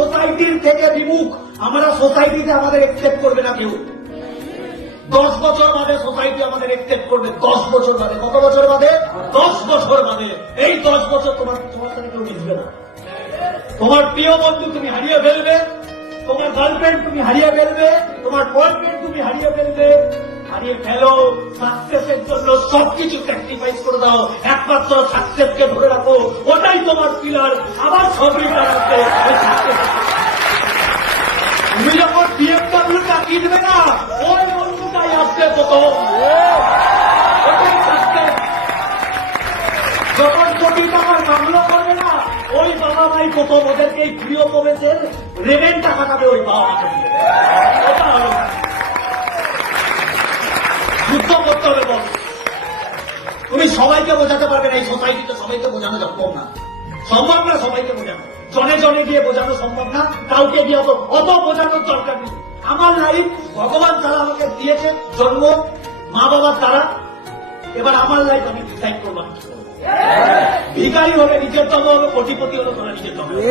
সোসাইটির থেকে বিমুখ, আমরা সোসাইটিতে আমাদের একসেপ্ট করবে না কেউ। 10 বছর বাদে সোসাইটি আমাদের একসেপ্ট করবে, 10 বছর বাদে। কত বছর বাদে? 10 বছর বাদে। এই 10 বছর তোমার সাথে কেউ মিশবে না। তোমার প্রিয় বন্ধু তুমি হারিয়ে ফেলবে, তোমার গার্লফ্রেন্ড তুমি হারিয়ে ফেলবে, তোমার বয়ফ্রেন্ড তুমি হারিয়ে ফেলবে। হারিয়ে ফেলো, সাকসেসের জন্য সবকিছু স্যাক্রিফাইস করে দাও, একমাত্র সাকসেসকে ধরে রাখো, ওটাই তোমার পিলার। আবার সব রিটার্ন আসবে। তুমি যখন বিএমডব্লিউটা কিনবে না, ওই বন্ধুটাই আসবে প্রথম, ওটাই সাকসেস। যখন কোটি টাকার মামলা করবে না, ওই বাবা ভাই প্রথম ওদেরকে এই প্রিয় প্রবেশের রেভেন্টটা কাটাবে ওই বাবা মাকে দিয়ে। ওটা হলো যুদ্ধ করতে হবে। বল, তুমি সবাইকে বোঝাতে পারবে না, এই সোসাইটিতে সবাইকে বোঝানো সম্ভব না, সম্ভব না সবাইকে বোঝানো। জনে জনে গিয়ে বোঝানো সম্ভব না, কাউকে গিয়ে অত বোঝানোর দরকার নেই। আমার লাইফ ভগবান তারা আমাকে দিয়েছে, জন্ম মা বাবার দ্বারা। এবার আমার লাইফ আমি ডিসাইড করবো আমি কি করবো। ভিখারি হলে নিজের দম হবে, কোটিপতি হলে তোরা নিজের দম হবে।